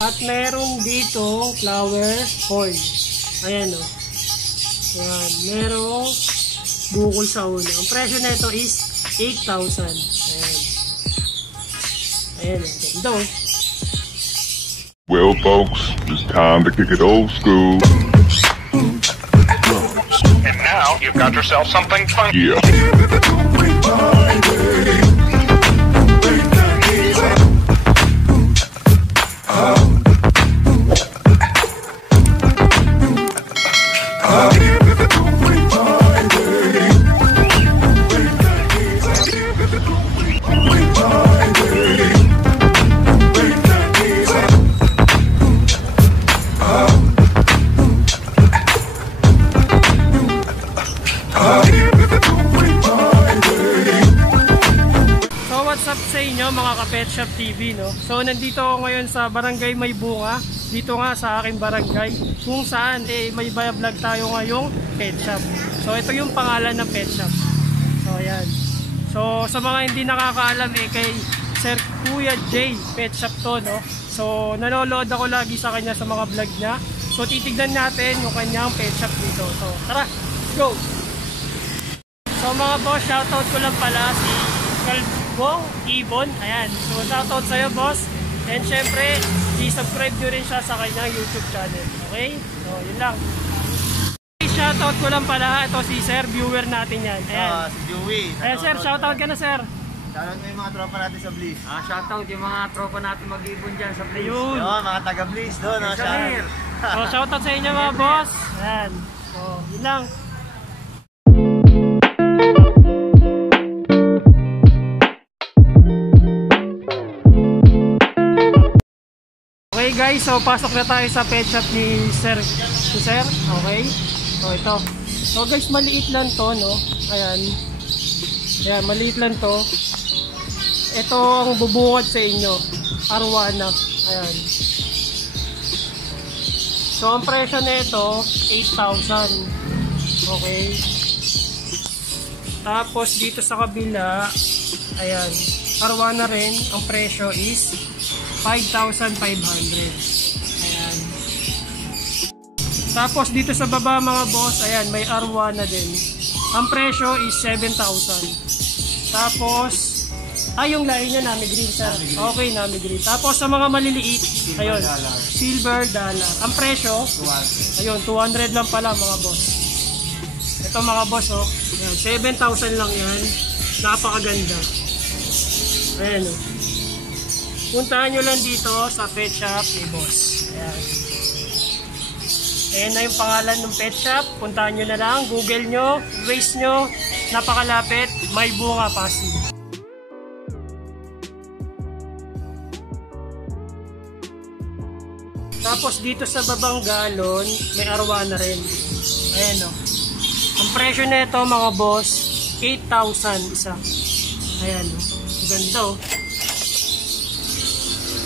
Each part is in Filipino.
At meron dito flower horn. Ayan o. Ayan. Merong bukol sa ulo. Ang presyo na ito is 8,000. Ayan. Ayan. Ganda o. Well, folks, it's time to kick it old school. And now you've got yourself something fun. Yeah. Mga ka-Pet Shop TV, no? So nandito ako ngayon sa Barangay May Bunga, dito nga sa aking barangay, kung saan may vlog tayo ngayong pet shop. So ito yung pangalan ng pet shop. So ayan. So sa mga hindi nakakaalam, kay Sir Kuya J Pet Shop to, no? So nanonood ako lagi sa kanya sa mga vlog niya. So titignan natin yung kanyang pet shop dito. So tara, let's go! So mga boss, shoutout ko lang pala si Bong Ibon, ayan. So shoutout sa'yo, boss. And syempre, i-subscribe nyo rin siya sa kanyang YouTube channel. Okay? So yun lang. Shoutout ko lang pala, ito si Sir, viewer natin yan. Ayan. Si Joey. Ayan sir, shoutout ka na sir. Shoutout mo yung mga tropa natin sa Bliss. Shoutout yung mga tropa natin mag-ibon dyan sa Bliss. Yun. Mga taga Bliss doon. So shoutout sa inyo mga boss. Ayan. So yun lang. Okay guys, so pasok na tayo sa pet shop ni Sir. Okay? So ito. So guys, maliit lang to, no? Ayan. Ayan, maliit lang to. Ito ang bubungad sa inyo. Arwana. Ayan. So ang presyo na ito, 8,000. Okay. Tapos dito sa kabila, ayan. Arwana rin, ang presyo is 5,500. Ayan. Tapos dito sa baba mga boss, ayan, may arwana din. Ang presyo is 7,000. Tapos, yung lahi niya nami green sir. Okay, nami green. Tapos sa mga maliliit, ayun, silver dollar. Ang presyo, ayun, 200 lang pala mga boss. Ito mga boss, oh. Ayan, 7,000 lang yan. Napakaganda. Ayan, oh. Puntahan nyo lang dito sa pet shop ni boss. Ayan. Ayan na yung pangalan ng pet shop. Puntahan nyo na lang. Google nyo. Waze nyo. Napakalapit. May Bunga, Pasig. Tapos dito sa babang galon, may arwana rin. Ayan o. Ang presyo na ito mga boss, 8,000 isa. Ayan o. Ganda o.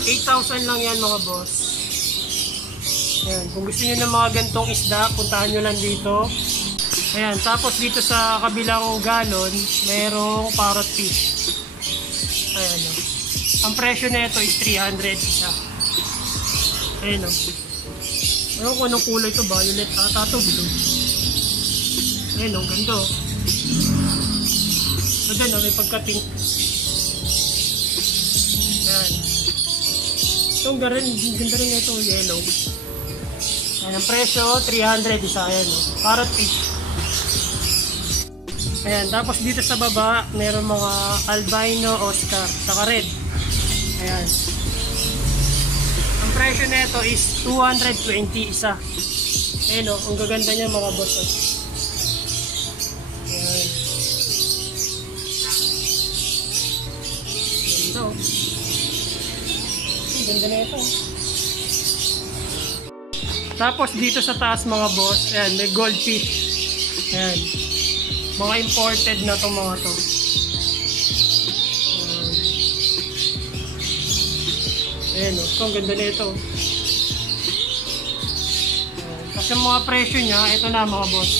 8,000 lang yan mga boss. Ayan, kung gusto nyo ng mga gantong isda, puntahan nyo lang dito. Ayan, tapos dito sa kabilang galon, merong parrot fish. Ayan o. Ang presyo na ito is 300 isa. Ayan o. Ayan kung anong kulay ito, violet ata ito, blue. Ayan o, ganda o. Ayan o, may pagka-pink. Ayan. Itong ganda rin ito, yellow. Ayan, ang presyo, 300 isa. Ayan, no? Parrot fish. Ayan, tapos dito sa baba, meron mga albino, Oscar, saka red. Ayan. Ang presyo na ito is 220 isa. Ayan, no? Ang gaganda niya mga boss. Ayan. Ganda, oh. Ganda na ito. Tapos dito sa taas mga boss, ayan, may goldfish. Ayan. Mga imported na itong mga to. Ayan o, ang ganda na ito. Kasi mga presyo niya, ito na mga boss.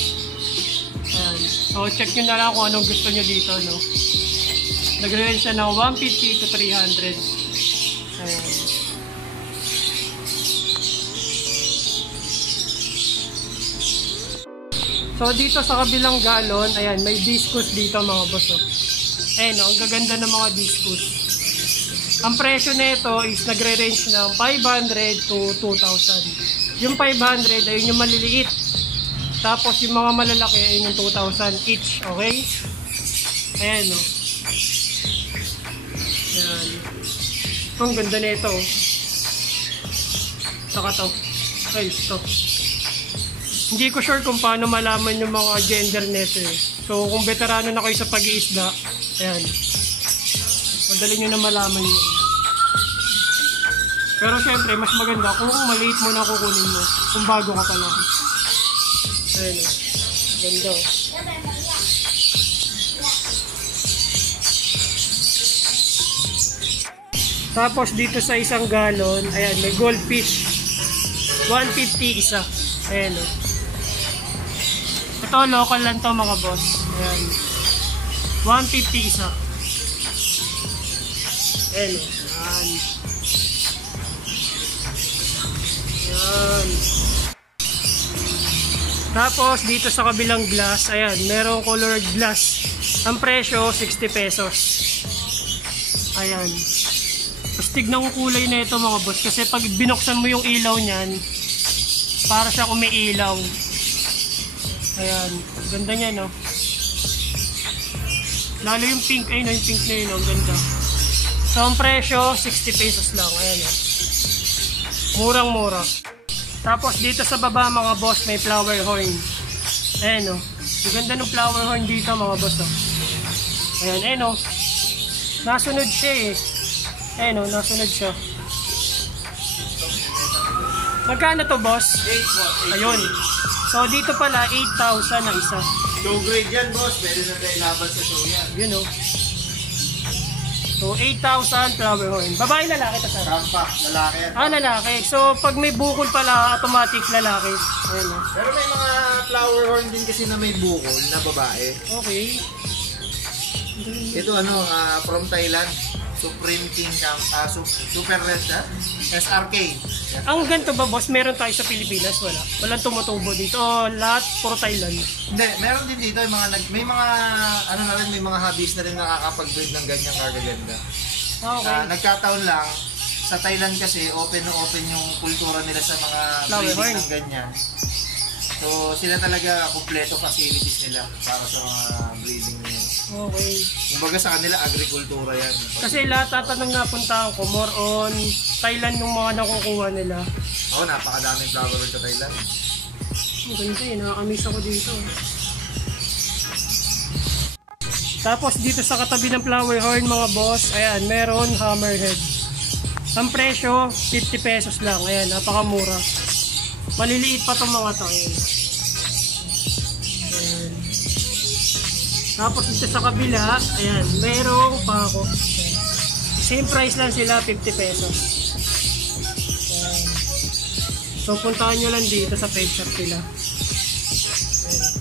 Ayan. So check nyo na lang kung anong gusto nyo dito, no? Nag-range siya ng 150 to 300. Ayan. So dito sa kabilang galon, ayan, may discus dito mga boss. Oh. Ayan, ang gaganda ng mga discus. Ang presyo nito is nagre-range ng 500 to 2,000. Yung 500 ayun yung maliliit. Tapos yung mga malalaki ayun yung 2,000 each, okay? Ayan, oh. Ayan. Ang ganda nito. Oh. Saka to. Ay, ito. Hindi ko sure kung paano malaman yung mga gender nito eh. So, kung veterano na kayo sa pag-iisda, ayan. Madali nyo na malaman yun. Pero syempre, mas maganda kung maliit mo na kukunin mo. Kung bago ka pa lang. Ayan o. Ganda o. Tapos dito sa isang galon, ayan, may goldfish. 150 isa. Ayan o. Ito, local lang to mga boss. Ayan. 150 isa. Ayan o. Ayan. Ayan. Tapos, dito sa kabilang glass, ayan, merong colored glass. Ang presyo, 60 pesos. Ayan. Tapos, tignan ko kulay na ito mga boss. Kasi pag binuksan mo yung ilaw niyan, para siya umiilaw. Ayan. Ganda niya, no? Lalo yung pink. Ayun, yung pink na yun, no? Ganda. So, ang presyo, 60 pesos lang. Ayan, no? Murang-mura. Tapos, dito sa baba, mga boss, may flower horn. Ayan, no? Ang ganda ng flower horn dito, mga boss, no? Ayan, ayan, no? Nasunod siya, eh. Ayan, no? Nasunod siya. Magkano to, boss? 8. Ayun. So, dito pala, 8,000 na isa. Show grade yan, boss. Pwede na tayo laban sa show yan. Yun, no? So, 8,000 flower horn. Babae, lalaki to, sir? Rampa, lalaki yan. Ah, lalaki. So, pag may bukol pala, automatic lalaki. Ayun, no? Pero may mga flower horn din kasi na may bukol na babae. Okay. Ito from Thailand. Supreme King Super Red SRK. Ang ganito ba, boss? Meron tayo sa Pilipinas? Wala. Walang tumutubo dito. O, lahat puro Thailand. Hindi, meron din dito yung may mga may mga hobbies na rin nakakapag-breed ng ganyang kagaganda. Okay. Nagkataon lang sa Thailand kasi open yung kultura nila sa mga breeding ng ganyan. So sila talaga kumpleto facilities nila para sa mga breeding nila. Okay. Kumbaga sa kanila agrikultura yan. Kasi lahat tatanong napuntahan ko, more on Thailand yung mga nakukuha nila. Oo, napakadaming flower sa Thailand. Ang ganda eh, nakakamiss ako dito. Tapos dito sa katabi ng flower horn mga boss, ayan, meron hammerhead. Ang presyo, 50 pesos lang. Ayan, napakamura. Maliliit pa itong mga to. Ayan. Ayan. Tapos dito sa kabila, ayan, merong pako. Same price lang sila, 50 pesos. Ayan. So puntahan nyo lang dito sa pet shop nila. Ayan.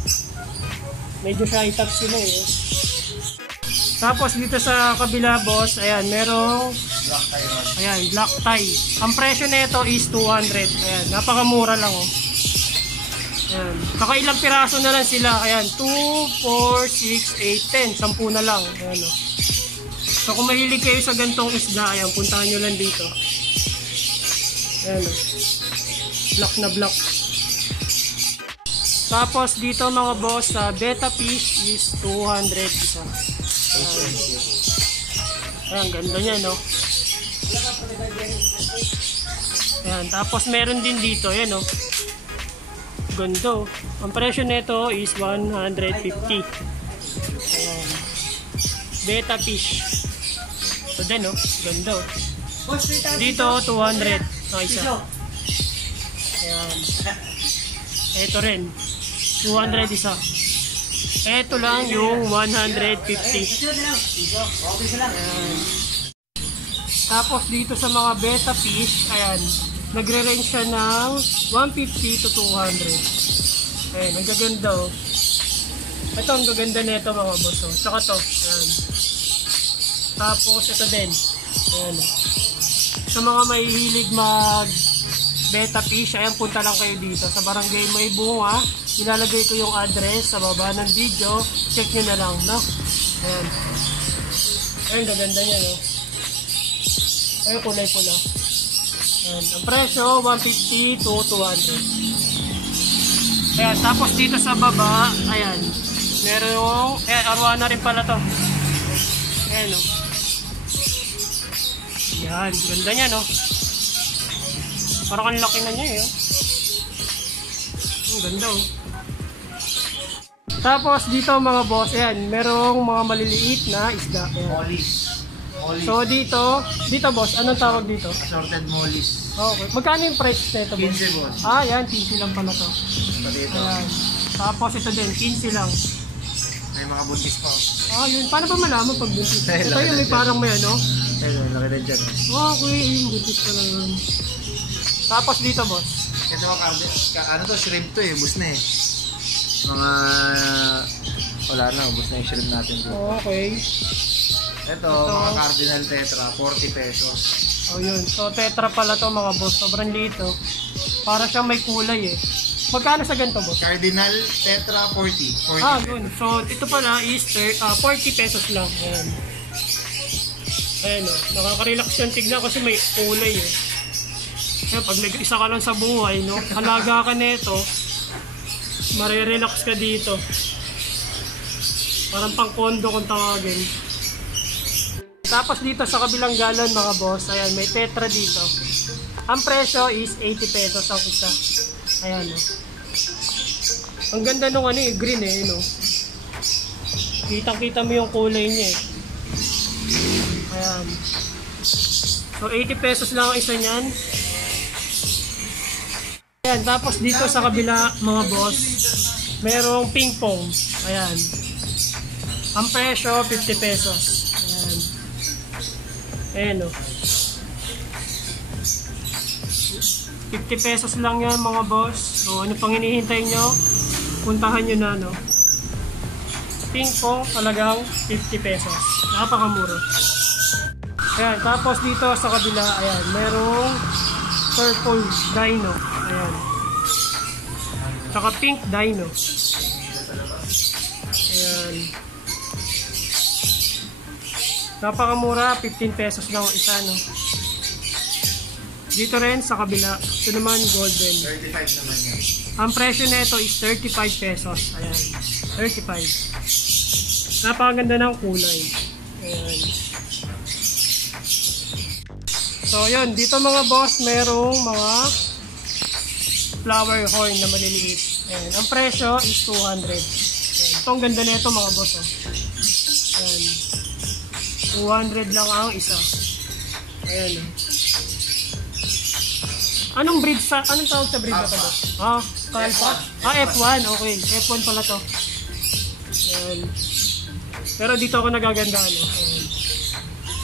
Medyo shy top sila eh. Tapos dito sa kabila boss, ayan, merong Black tie rod. ayan, black tie. Ang presyo nito is 200. Ayan, napakamura lang oh. Ayan, kakailang piraso na lang sila. Ayan, 2, 4, 6, 8, 10. 10 na lang. Ayan oh. So kung mahilig kayo sa gantong isda, ayan, puntahan nyo lang dito. Ayan oh. Black na black. Tapos dito mga boss, beta fish is 200 isa. Ayan, ganda niya, no? Ayan, tapos meron din dito, ayan, no? Ganda, oh. Ang presyo nito is 150. Ayan. Beta fish. So din, no? Ganda, oh. Dito, 200. Ang isa. Ayan. Ito rin. 200 isa. Ito lang yung 150. Ayan. Tapos dito sa mga beta fish, ayan, nagre-range siya ng 150 to 200. Ayan, ang gaganda oh. Ito ang gaganda nito mga boss oh. Tsaka to, ayan. Tapos ito din. Ayan oh. Sa mga mahihilig mag Beta Fish. Ayan, punta lang kayo dito sa Barangay May Bunga. Ilalagay ko yung address sa baba ng video. Check nyo na lang, no? Ayan. Ayan, gaganda niya, no? Ayan, kulay pula. Ayan, ang presyo, 150 to 200. Ayan, tapos dito sa baba, ayan, merong, ayan, arwana rin pala to. Ayan, no? Ayan, ganda niya, no? Parang ang laki na niya, eh. Ang ganda, oh. Tapos dito mga boss, ayan, merong mga maliliit na isda. Ayan. Mollies. So dito boss, anong tawag dito? Assorted mollies. Okay. Magkano yung price nito boss? 15 boss. Ah, yan, 15 lang pala to. So dito, Ayan. Tapos ito din, 15 lang. may mga buntis pa. Ah, yun. Paano ba malaman pag buntis? Dahil Ito yung may parang may ano? Ayun, laki na dyan. Okay, yung buntis pa lang yun. Tapos dito boss. Ito ano to, shrimp to eh, bus na eh. Mga, wala na, ubos na yung shrimp natin dito. Okay. Ito, mga cardinal tetra, 40 pesos. Oh yun. So tetra pala to mga boss. Sobrang liit oh. Para siyang may kulay eh. Magkano sa ganito boss? Cardinal tetra, 40. 40 Ah, yun. So, ito pala is 40 pesos lang. Ayan. Ayan o. Nakaka-relax yung tignan kasi may kulay eh. Kaya pag nag-isa ka lang sa buhay, no? Halaga ka nito, marirelax ka dito. Parang pang kondo kung tawagin. Tapos dito sa kabilang galon mga boss, ayan, may tetra dito. Ang presyo is 80 pesos ang isa. Ayan o. Ang ganda nung ano eh, green eh, no? Kitang-kita mo yung kulay niya eh. Ayan. So 80 pesos lang ang isa niyan. Ayan, tapos dito sa kabila mga boss, merong ping pong. Ayan. Ang presyo 50 pesos. Ayan. Ayan o. 50 pesos lang yan mga boss. So ano pang hinihintay nyo? Puntahan nyo na, no? Ping pong talagang 50 pesos. Napakamura. Ayan, tapos dito sa kabila, ayan, merong purple dino. Ayan. Saka pink dino. Ayan. Napakamura, 15 pesos lang ang isa, no? Dito rin sa kabila, ito naman golden. 35 naman yan. Ang presyo nito is 35 pesos. Ayan, 35. Napakaganda ng kulay. Ayan. So, yun. Dito mga boss, merong mga flower horn na maliliit. Ayan. Ang presyo is 200. Ayan. Ito ang ganda nito mga boss. Oh. Ayan. 200 lang ang isa. Ayan. Oh. Anong breed sa, anong tawag sa breed na ito? Ah, Kalpa? Ah, F1. Okay, F1 pala to. Ayan. Pero dito ako nagagandaan. Ayan.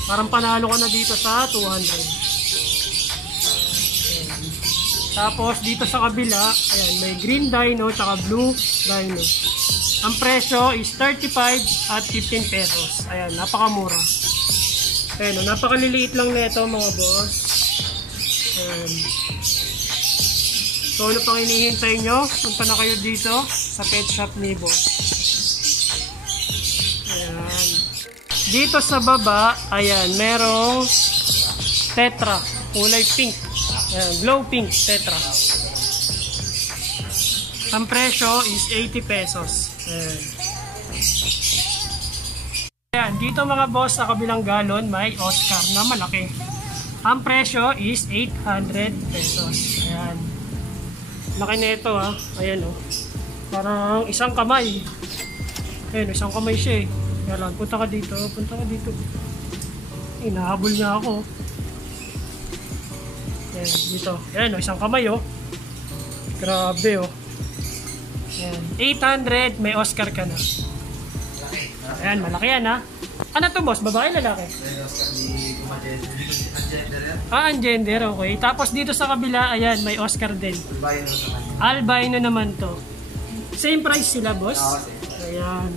Parang panalo ko na dito sa 200. Ayan. Tapos dito sa kabila, ayan, may green dino tsaka blue dino. Ang presyo is 35 at 15 pesos. Ayan, napakamura. Ayan, napakaliliit lang nito mga boss. Ayan. So ano pang hinihintay nyo? Punta na kayo dito sa pet shop ni Boss. Ayan. Dito sa baba, ayan, merong tetra, kulay pink. Ayan, glow pink tetra. Ang presyo is 80 pesos. Ayan. Ayan, dito mga boss sa kabilang galon may Oscar na malaki. Ang presyo is 800 pesos. Ayan. Laki na ito ha. Ayan o. Parang isang kamay. Ayan, isang kamay siya eh. Kaya lang, punta ka dito. Punta ka dito. Hinahabol niya ako. Ayan, dito. Ayan o, isang kamay o. Grabe o. Ayan. 800, may Oscar ka na. Ayan, malaki yan ha. Ano to boss? Babae, lalaki? Ah, ang gender, okay. Tapos dito sa kabila, ayan, may Oscar din. Albino naman to. Same price sila, boss? Ayan.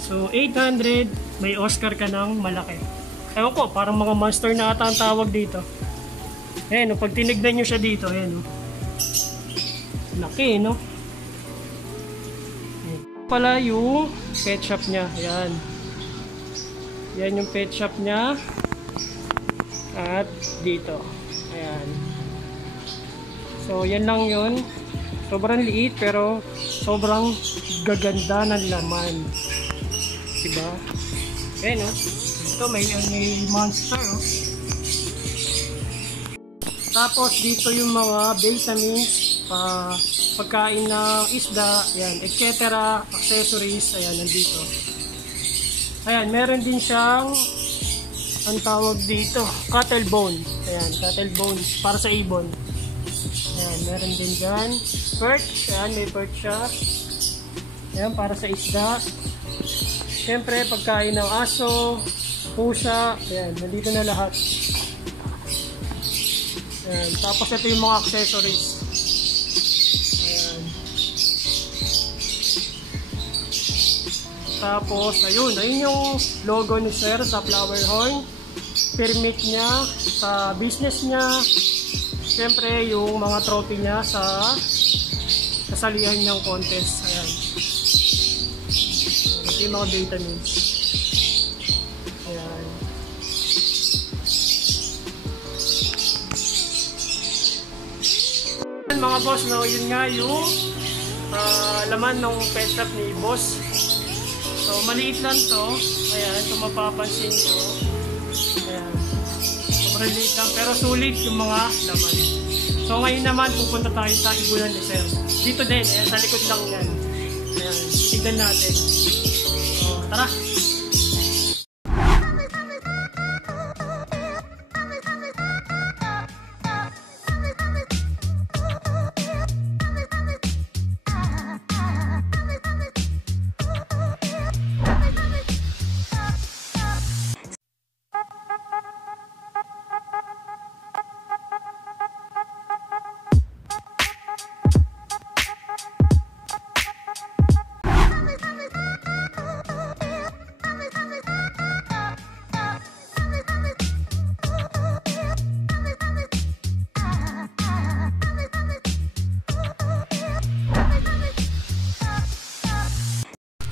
So, 800, may Oscar ka ng malaki. Ewan ko, parang mga monster na ata ang tawag dito. Ayan, pag tinignan nyo siya dito, ayan, laki, no? Ayan. Pala yung pet shop niya, ayan. Yan yung pet shop niya. At dito, ayan. So, yan lang yun. Sobrang liit, pero sobrang gaganda ng laman. Diba? Ayan, no? Ito, may monster, no? Tapos dito yung mga vitamins, pagkain ng isda, ayan, etc. Accessories, ayan, nandito. Ayan, meron din siyang, ang tawag dito, cattle bone. Ayan, cattle bone para sa ibon. Ayan, meron din dyan. Perch, ayan, may perch siya. Ayan, para sa isda. Siyempre, pagkain ng aso, pusa, ayan, nandito na lahat. Ayan. Tapos ito yung mga accessories. Ayan. Tapos ayun yung logo ni Sir sa flower horn. Permit niya sa business niya. Siyempre yung mga trophy niya sa kasalihan niyang contest. Ayan. Ito yung mga vitamins. Ayan. Mga boss, no, yun nga yung laman ng pet shop ni boss. So maliit lang to. Ayan, kung mapapansin nyo, ayan, sobrang liit lang pero sulit yung mga laman. So ngayon naman pupunta tayo sa ibunan ni Sir. Dito din, ayan, sa likod lang yan. Ayan, tignan natin. So tara.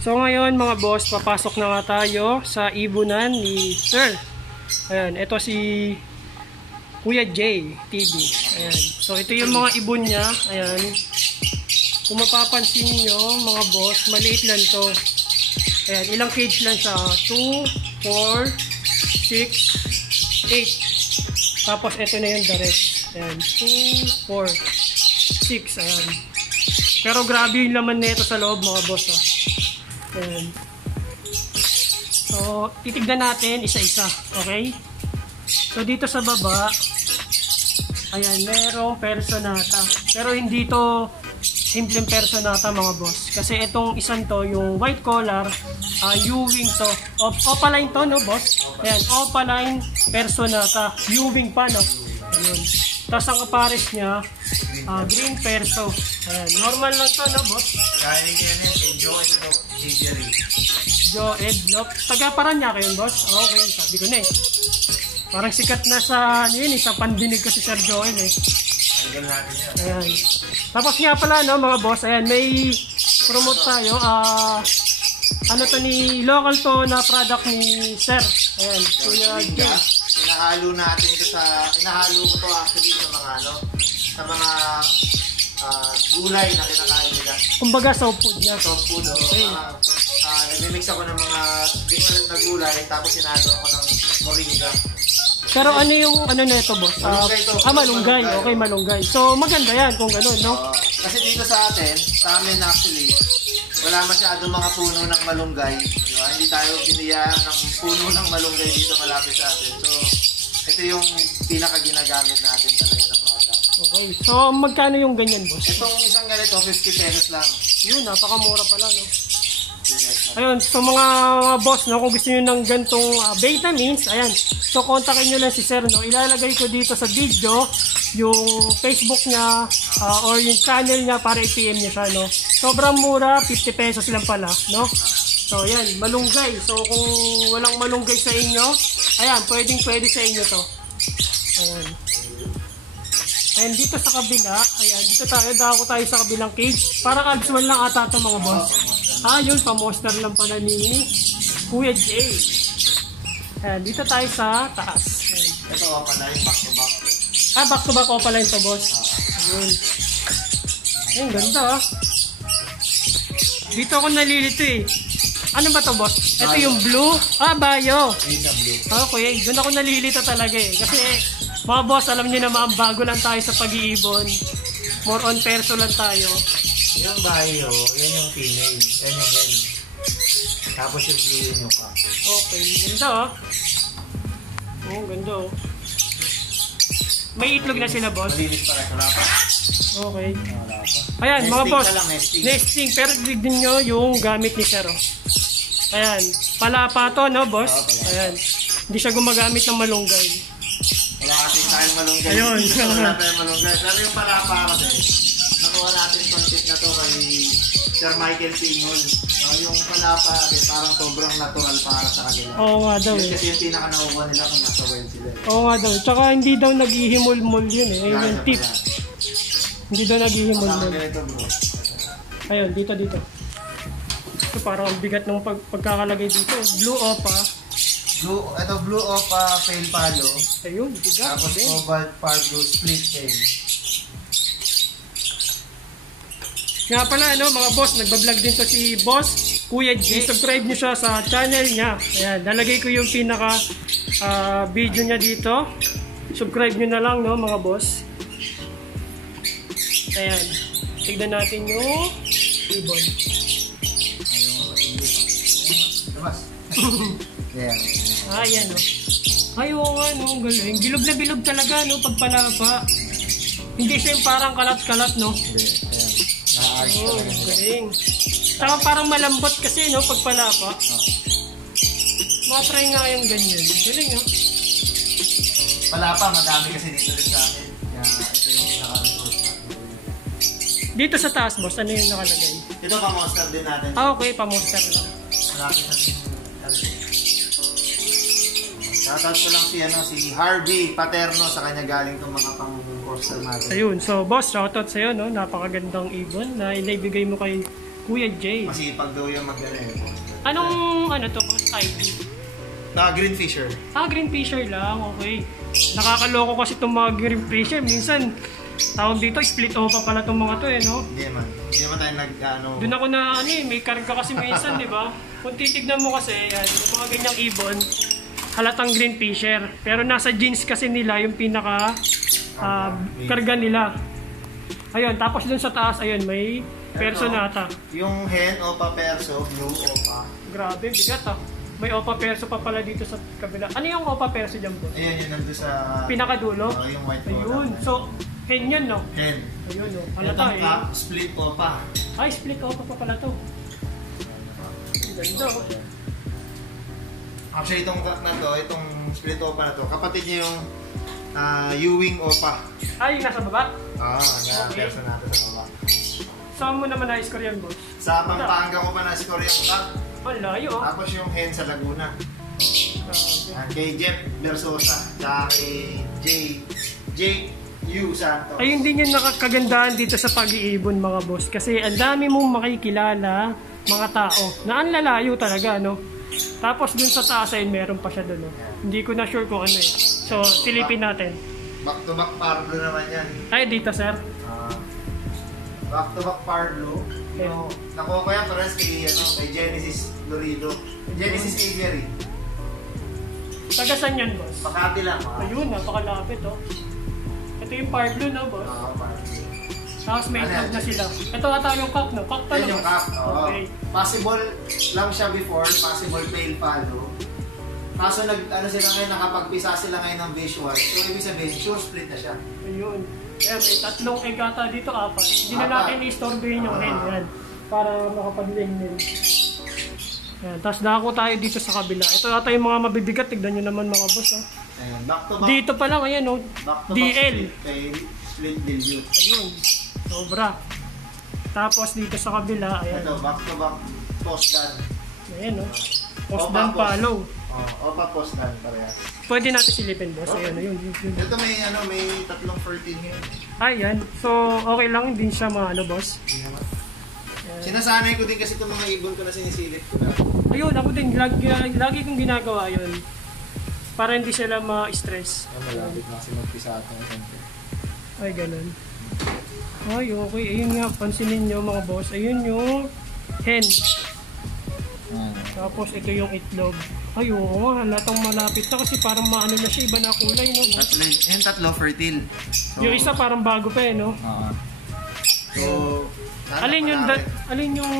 So ngayon mga boss, papasok na nga tayo sa ibunan ni Sir. Ayan, ito si Kuya J TV. Ayan. So ito yung mga ibon niya. Ayan. Kung mapapansin niyo mga boss, maliit lang to. Ayan, ilang cage lang siya? 2, 4, 6, 8. Tapos ito na yung the rest. Ayan, 2, 4, 6. Ayan. Pero grabe yung laman nito sa loob mga boss. Oh. Ayan. So, titignan natin isa-isa. Okay? So, dito sa baba, ayan, merong personata. Pero hindi to simpleng personata mga boss. Kasi itong isang to, yung white collar, U-wing to. Opaline to, no boss? Ayan, opaline personata. U-wing pa, no? Ayan. Tapos ang kapares niya, green perso. Ayan, normal lang to, no boss? Kainin ko yan eh, Joe Edlop Aviary. Joe Edlop. Taga Paranaque yun, boss? Okay, sabi ko na eh. Parang sikat na sa, yun, sa pandinig ko si Sir Joel eh. Ayun natin yan. Ayan. Tapos nga pala, no, mga boss, ayan, may promote tayo. Ano to ni, local to na product ni Sir. Ayan, Kuya J. Inahalo natin ito inahalo ko to actually sa mga sa mga gulay na kinakain nila. Kumbaga soft food niya. Soft food, Okay. nag-mix ako ng mga different na gulay tapos sinalo ako ng moringa. Pero ano yung, ano na ito, boss? Malunggay to. Malunggay. Okay, malunggay. So, maganda yan kung gano'n, no? Kasi dito sa amin actually, wala masyadong mga puno ng malunggay. Diba? Hindi tayo biniyaan ng puno ng malunggay dito malapit sa atin. So, ito yung pinaka-ginagamit natin talaga na product. Okay. So, magkano yung ganyan, boss? Itong isang ganito, 50 pesos lang. Yun, napakamura pala, no? Ayun, so mga boss, no, kung gusto niyo ng gantong vitamins, ayan. So, kontakin niyo lang si Sir, no? Ilalagay ko dito sa video yung Facebook niya or yung channel niya para i-PM niya siya, no? Sobrang mura, 50 pesos lang pala, no? So, ayan, malunggay. So, kung walang malunggay sa inyo, ayan, pwedeng-pwede sa inyo to. Ayan. And dito sa kabila, ayan, dito tayo, dako tayo sa kabilang cage. Parang Alpswan lang ata ito mga boss. Yun, pa-monster lang pala ni Kuya Jay. Ayan, dito tayo sa taas. Ayan. Ito pala yung back to back. Back to back ko pala ito, boss. Ayun. Ayun, ganda Dito ako nalilito eh. Ano ba to, boss? Ito yung blue. Bio. Okay, doon ako nalilito talaga eh. Kasi, mga boss, alam niyo naman, bago lang tayo sa pag-iibon. More on perso lang tayo. Yung bio, yun yung female. Yan yung hen. Tapos yung blue yun yung cock. Okay, ganda ganda May itlog na sila, boss? Malinis pa rin. Wala pa. Okay. Wala pa. Ayan, mga Nesting boss. ka lang, nesting. Nesting. Pero tignan nyo yung gamit ni Sir. Ayan. Palapa to, no, boss? Ayan. Hindi siya gumagamit ng malunggay. Wala kasi tayong malunggay. Ayun. Wala tayong malunggay. Pero yung palapa kasi, nakuha natin yung tip na to kay Sir Michael Pingol. Yung palapa kasi parang sobrang natural para sa kanila. Oo nga daw Yun eh. kasi yung pinaka-nakuha nila kung nasa wild sila. Oo nga daw. Tsaka hindi daw naghihimol-mol yun eh. Ayun yung tip. Hindi daw naghihimol-mol. Ito bro. Ayun, dito. Ito parang ang bigat ng pagkakalagay dito. Blue opa. Ito blue of pale palo. Ayun, bigat. Tapos cobalt pardo split tail. Nga pala, mga boss, nagbablog din to si Boss Kuya J. Subscribe nyo siya sa channel niya. Ayan, nalagay ko yung pinaka video niya dito. Subscribe nyo na lang, mga boss. Ayan, tignan natin yung ibon. Yeah. Ayan, Ayaw nga, galing. Bilog na bilog talaga, pagpalapa. Hindi siya yung parang kalat-kalat, Galing. Saka parang malambot kasi, pagpalapa. Matry nga yung ganyan. Galing, Palapa, madami kasi dito rin sa akin. Kaya ito yung pinaka-resource natin. Dito sa taas, boss, ano yung nakalagay? Ito pa-monster din natin. Okay, pa-monster lang. Malapit na din. Shoutout ko lang si Harvey Paterno, sa kanya galing itong mga pang-monster natin. Ayun, so boss, shoutout sa'yo, napakagandang ibon na inaibigay mo kay Kuya Jay. Masipag daw yung Anong, boss, ID? Green Fisher. Green Fisher lang, okay. Nakakaloko kasi itong mga Green Fisher. Minsan, tawag dito, split opa pala itong mga to, Hindi naman tayo Doon ako na, may karga kasi minsan, di ba? Kung titignan mo kasi, yung mga ganyang ibon, halatang Green Fisher. Pero nasa jeans kasi nila yung pinaka karga nila. Ayun, tapos dun sa taas, ayun, may perso nata. Yung hen opa perso, blue opa. Grabe, bigat May opa perso pa pala dito sa kabila. Ano yung opa perso dyan, boss? Ayan, yun nandun sa pinakadulo? yung white ayun, so, hen yun, hen. Ayun, halata Itong split opa. Ay, split opa pa pala to. Ganda, Actually, itong cat na to, itong split opa na to, kapatid niya yung Ewing opa. Ay, yung nasa baba? Okay. Perso natin sa baba. Saan mo naman na-score yan, boss? Sa Pampanga ko pa na-score yung cat. Ang layo, Tapos yung hen sa Laguna. Grabe. Kay Jeff Versosa. Tsaka kay Jake U. Santos. Ayun din yung nakakagandahan dito sa pag-iibon, mga boss. Kasi ang dami mong makikilala mga tao na ang lalayo talaga, Tapos dun sa taas ay meron pa siya dun, Hindi ko na sure kung ano So, silipin natin. Back to back Parlo naman yan. Ay, dito, sir. Back to back Parlo. Nakuha ko yan pares kay Genesis Lorido. Genesis Avery. Taga saan yan, boss? Makati lang. Ayun, napakalapit, Ito yung Parlo, boss? Tapos may itlog na sila. Ito ata yung cock, Cock pa Yan yung cap. Okay. Possible lang siya before. Possible pale palo. Kaso sila ngayon, nakapagpisa sila ngayon ng visual. So, ibig sabihin, sure split na siya. Ayun. Kaya may tatlong egg ata dito, 4. Hindi na natin i-storbehin yung hen, yan. Para makapag-length. Yan. Tapos dako tayo dito sa kabila. Ito ata yung mga mabibigat. Tignan nyo naman, mga boss, Ayan, back to back. Dito pa lang, ayan, Back to DL. back split dilute. Ayun. Sobra. Tapos dito sa kabila, ayan. Ito, back to back post gun. Ayan, Posdan Palo. Opa Posdan parehas. Pwede natin silipin, boss. Ayan, yun. Ito may tatlong 14 ngayon. Ayan. So, okay lang din siya boss. Sinasanay ko din kasi itong mga ibon ko na sinisilip ko na. Ayun, ako din. Lagi kong ginagawa yun. Para hindi sila ma-stress. Malapit na kasi magpisa ito. Ay, ganun. Ay, okay. Ayun nga, pansinin nyo mga boss. Ayun yung hen. Tapos ito yung itlog. Ay, oo nga. Halatang malapit na kasi parang maano na siya. Iba na kulay, no? Boss? Yung tatlo fertile. So, Yung isa parang bago pa eh, no? So, alin yung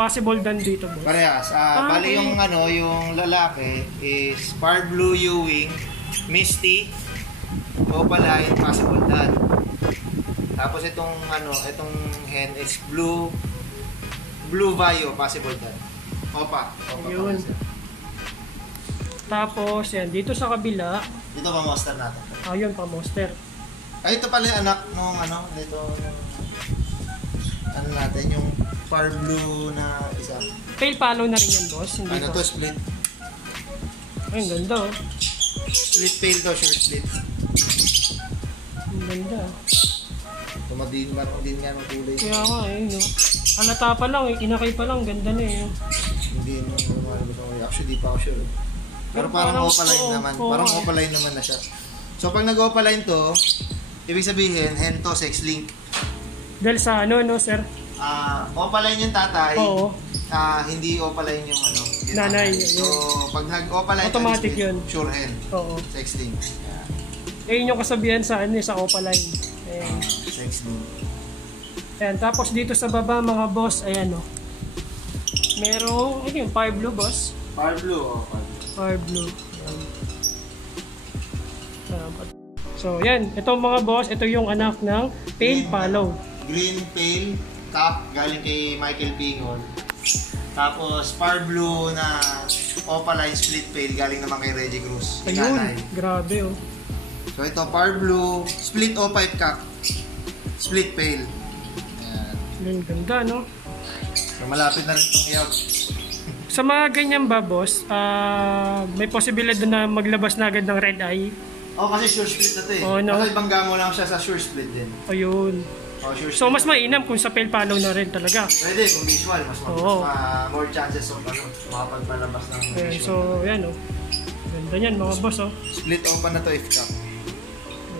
possible dan dito, boss? parehas. Bali okay. yung lalaki is Far Blue Ewing, Misty, Opaline, possible dan. Tapos itong hen is Blue Vaio, possible dan. Opa Yun. Tapos yan, dito sa kabila, Dito pa monster natin. ayun pa monster. Ay, ito pala yung anak nung dito natin yung Far Blue na isa. Pale palo na rin yan, boss. Hindi Ano to, split? Ay, ang ganda, oh. Split pale to, short split. Ang ganda. Tumadin nga ng kulay. Kaya nga, no? Halata pa lang, inakay pa lang, ganda na eh. Hindi mo lumalabas ako. Actually, di pa ako sure. Pero parang opaline naman. Parang opaline naman na siya. So, pag nag-opaline to, ibig sabihin, hen to, sex link. Dahil sa no, sir? Opaline yung tatay. Oo. Hindi opaline yung yung Nanay. So, pag nag-opaline Automatic yun. Sure hen. Oo. Sex link. Ayun yung kasabihan sa sa opaline. Ayan. Sex link. Ayan. Tapos dito sa baba, mga boss, ayan, oh. Merong, ano yung fire blue, boss? Far blue, Fire blue. Ayan. So, yan. Ito mga boss, ito yung anak ng pale palo. Green pale cap galing kay Michael Pingon. Tapos far blue na opaline split pale galing naman kay Reggie Cruz. Ayun, Nanay. grabe, oh. So ito far blue split O5 cap. Split pale. Ayan. Yung ganda, no? So malapit na rin itong iyak. Sa mga ganyan ba, boss, may posibilidad na maglabas na agad ng red eye? Kasi sure split na ito eh. Oh, no. Kasi bangga mo lang siya sa sure split din. Ayun. Sure So, split. mas mainam kung sa pale palo na rin talaga. Pwede kung visual. Mas Oo. more chances of makapagpalabas ng Ayan, visual. so, yan, oh. Ganda yan, mga boss, oh. Split open na to if cap.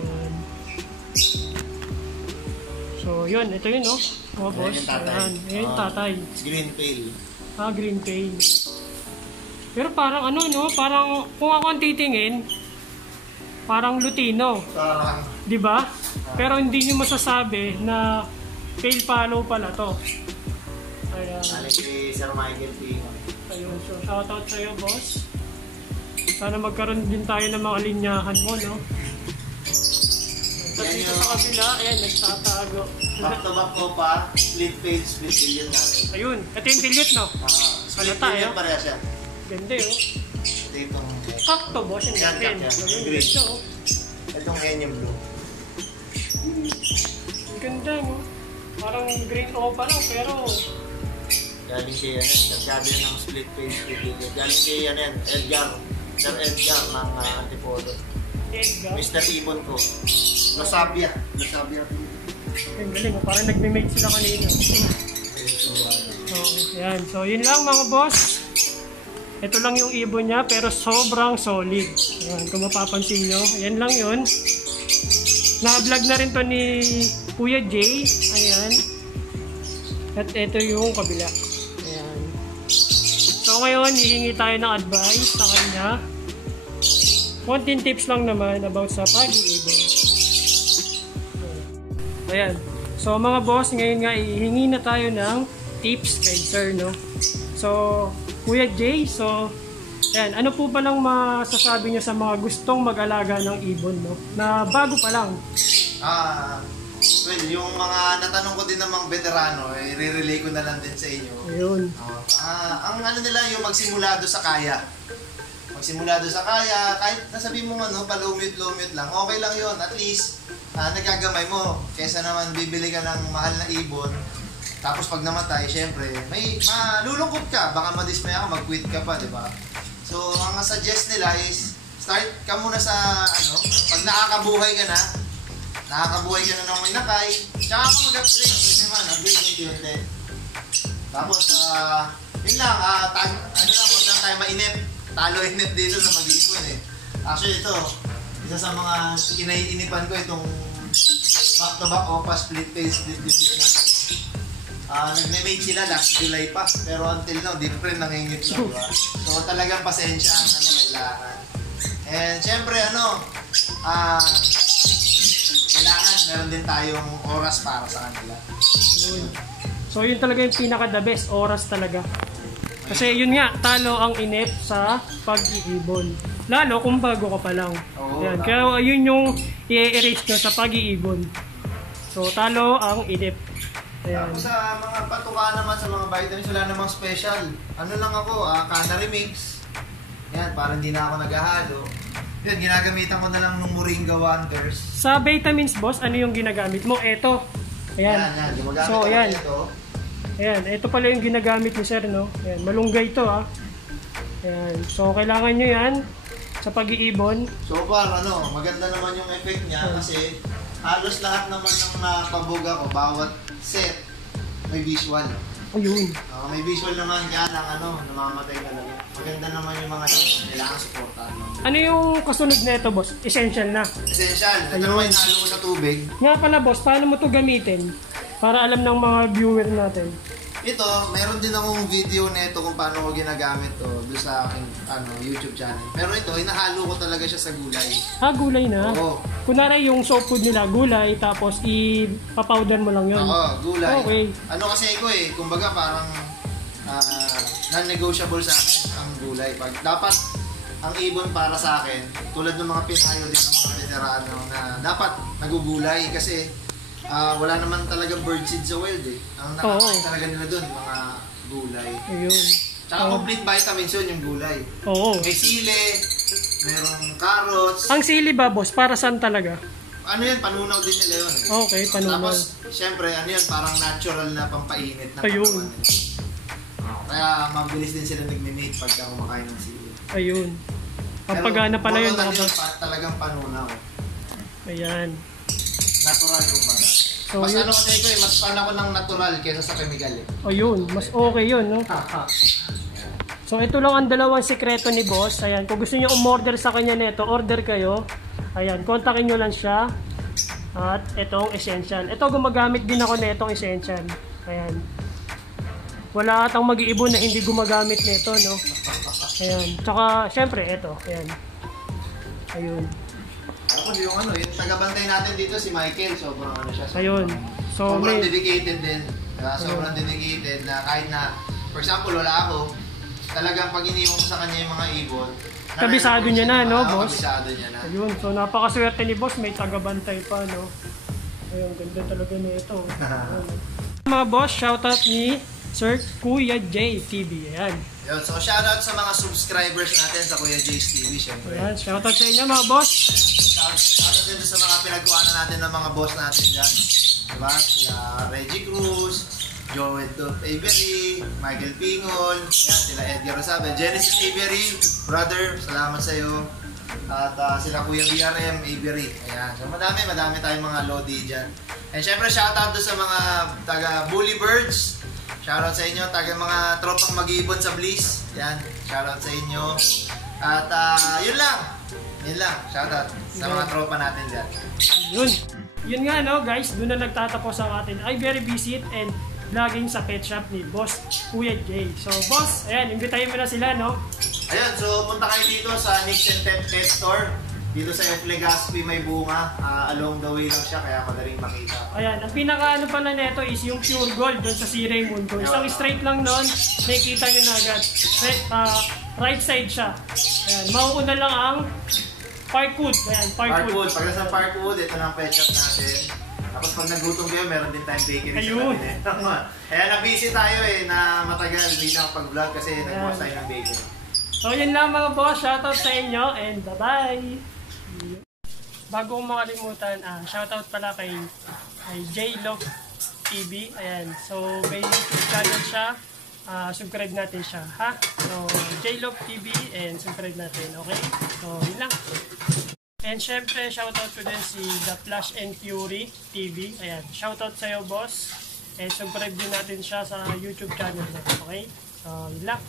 Ayan. So, yun. Ito yun, oh. Mga boss. yung tatay. Ayan. Ayan yung tatay. Green pale. Green pale. Pero parang no? Parang kung ako ang titingin, parang Lutino. Parang Di ba? Pero hindi nyo masasabi na pale palo pala to. Ayan. galing kay Sir Michael Pingon. Ayun. So, shoutout sa'yo, boss. Sana magkaroon din tayo ng mga linyahan mo, no? Tapos dito sa kabila, ayan, nagtatago. Back to back ko pa, split pale, split billion natin. Ayun. Ito yung dilute, no? Split Halata, billion eh. pareha siya. Ganda, oh. Ito itong Kakto, boss. Yung Yan, green. yan. Ayun, Green. ganda, oh. itong hen yung blue. Ang ganda, no? Parang green opa lang, pero Galing kay nagsabi ng split pale, split billion. Galing kay Edgar. Sir Edgar ng Antipolo. Edgar. Mr. Ibon ko. Nasabia. Ang galing, oh. Parang nagme-make sila kanina. Yan. So, yun lang mga boss. Ito lang yung ibon niya, pero sobrang solid. Ayan, kung mapapansin nyo. Ayan lang yun. Na-vlog na rin to ni Kuya Jay. Ayan. At ito yung kabila. Ayan. So, ngayon, hihingi tayo ng advice sa kanya. Konting tips lang naman about sa pag-iibon. Ayan. So, mga boss, ngayon nga, hihingi na tayo ng tips kay sir, no? So, Kuya Jay, so, ayan, ano po ba lang masasabi niyo sa mga gustong mag-alaga ng ibon, no? Na bago pa lang. Well, yung mga natanong ko din namang veterano, i-relay ko na lang din sa inyo. Ayun. Ang nila, yung magsimulado sa kaya. Magsimulado sa kaya, kahit nasabi mo pa-low-mute lang, okay lang yun. At least, nagagamay mo. Kesa naman bibili ka ng mahal na ibon, Tapos pag namatay, syempre, may malulungkot ka. Baka madismay ka, mag-quit ka pa, di ba? So, ang suggest nila is, start ka muna sa, pag nakakabuhay ka na ng may nakay, tsaka ka mag-upgrade. Kasi man, upgrade unti-unti. Tapos, yun lang, huwag lang tayo mainip. Talo inip dito sa mag-iipon eh. Actually, ito, isa sa mga inaiinipan ko itong back-to-back OPA split visit natin. Nagme-mate sila last July pa, pero until now, di pa rin nangingit na, diba? So, talagang pasensya ang kailangan. And, syempre, kailangan meron din tayong oras para sa kanila. So, yun talaga yung pinaka-the best, oras talaga. Kasi yun nga, talo ang inip sa pag-iibon. Lalo kung bago ka pa lang. Yan. Kaya yun yung i-erase nyo sa pag-iibon. So, talo ang inip. Ayan. Tapos sa mga patuka naman sa mga vitamins, wala namang special. Ano lang ako, Canary Mix. Yan, parang hindi na ako naghahalo. Yun, ginagamitan ko na lang ng Moringa Wonders. Sa vitamins, boss, ano yung ginagamit mo? Eto. Ayan. Yan, gumagamit So, ako ayan. nito. Ayan, ito pala yung ginagamit ni sir, no? Ayan, malunggay to, ha. Ayan, so kailangan nyo yan sa pag-iibon. So far, maganda naman yung effect niya kasi halos lahat naman ng napabuga ko, bawat set, may visual. Ayun. May visual naman, kaya lang namamatay talaga. Maganda naman yung mga kailangan supportahan. Ano yung kasunod na ito, boss? Essential na. Essential. Ito naman hinalo ko sa tubig. Nga pala, boss, paano mo to gamitin? Para alam ng mga viewer natin. Ito, meron din akong video nito kung paano ko ginagamit to doon sa aking YouTube channel. Pero ito, hinahalo ko talaga siya sa gulay. Gulay na? Oo. Kunwari yung soap food nila, gulay, tapos ipapowder mo lang yun. Oo, gulay. Okay. Kasi ko kumbaga parang non-negotiable sa akin ang gulay. Dapat ang ibon para sa akin, tulad ng mga pinayo din ng mga veterano na dapat nagugulay kasi wala naman talaga birdseed sa wild eh. Ang nakakain talaga nila doon, mga gulay. Ayun. Tsaka complete vitamins yun yung gulay. Oo. May sili, merong carrots. Ang sili ba, boss? Para saan talaga? Ano yan, panunaw din nila yun eh. Okay, panunaw. Tapos, syempre, yun, parang natural na pampainit na Ayun. katawan nila. Kaya mabilis din sila nagme-mate pagka kumakain ng sili. Ayun. Pampagana pala yun, mga boss. Talagang panunaw. Ayan. Natural yung baga. So, Mas yun. kasi ko mas fan ako ng natural kaysa sa chemical eh. Ayun, mas okay yun, no? So, ito lang ang dalawang sikreto ni boss. Ayan, kung gusto niyo umorder sa kanya nito, order kayo. Ayan, kontakin nyo lang siya. At itong essential. Ito, gumagamit din ako nitong essential. Ayan. Wala atang mag-iibon na hindi gumagamit nito, no? Ayan. Tsaka, syempre, ito. Ayan. Ayun. Tapos yung yung tagabantay natin dito si Michael, sobrang siya. Ayun. So, sobrang may... dedicated din. Sobrang dedicated na kahit na, for example, wala ako, talagang pag iniwan ko sa kanya yung mga ibon, kabisado niya na, no, boss? Kabisado niya na. Ayun. So, napakaswerte ni boss. May tagabantay pa, no? Ayun, ganda talaga nito. Mga boss, shoutout ni Sir Kuya J TV. Ayan. Yun, so shoutout sa mga subscribers natin sa Kuya J's TV, syempre. Ayan, shoutout sa inyo mga boss. Shoutout din sa mga pinagkuhanan natin ng mga boss natin dyan. Diba? Sila Reggie Cruz, Joel Avery, Michael Pingol, yan, sila Edgar Rosabe, Genesis Avery, brother, salamat sa iyo. At sila Kuya BRM Avery. Ayan. So madami tayong mga lodi dyan. And syempre shoutout doon sa mga taga Bully Birds. Shoutout sa inyo, taga mga tropang mag-iibon sa Bliss. Yan, shoutout sa inyo. At yun lang. Shoutout sa mga tropa natin dyan. Yun nga, no, guys, doon na nagtatapos ang atin Ivory Visit and vlogging sa pet shop ni Boss Kuya J. So, boss, ayan, imbitahin mo na sila, no? Ayun, so punta kayo dito sa Nixon Pet Store. Dito sa F. Legazpi may bunga. Along the way lang siya, kaya madaling makita. Ayan, ang pinaka-ano pala nito is yung pure gold doon sa Sea Raymundo. Isang straight lang nun, nakikita nyo na agad. Right side siya. Ayan, mauuna lang ang Parkwood. Ayan, Parkwood. Pag nasa Parkwood, ito na ang pet shop natin. Tapos pag nagutom kayo, meron din tayong bakery Ayun. sa tabi. Kaya na-busy tayo na matagal. Hindi na pag-vlog kasi nag-boss tayo ng bakery. So yun lang mga boss, shoutout sa inyo and bye-bye! Bago kong makalimutan, shoutout pala kay J-Love TV. Ayan. So, may YouTube channel siya. Subscribe natin siya, ha? So, J-Love TV and subscribe natin, okay? So, yun lang. And syempre, shoutout ko din si The Flash and Fury TV. Ayan, shoutout sa'yo, boss. And subscribe din natin siya sa YouTube channel niya, okay? So, yun lang.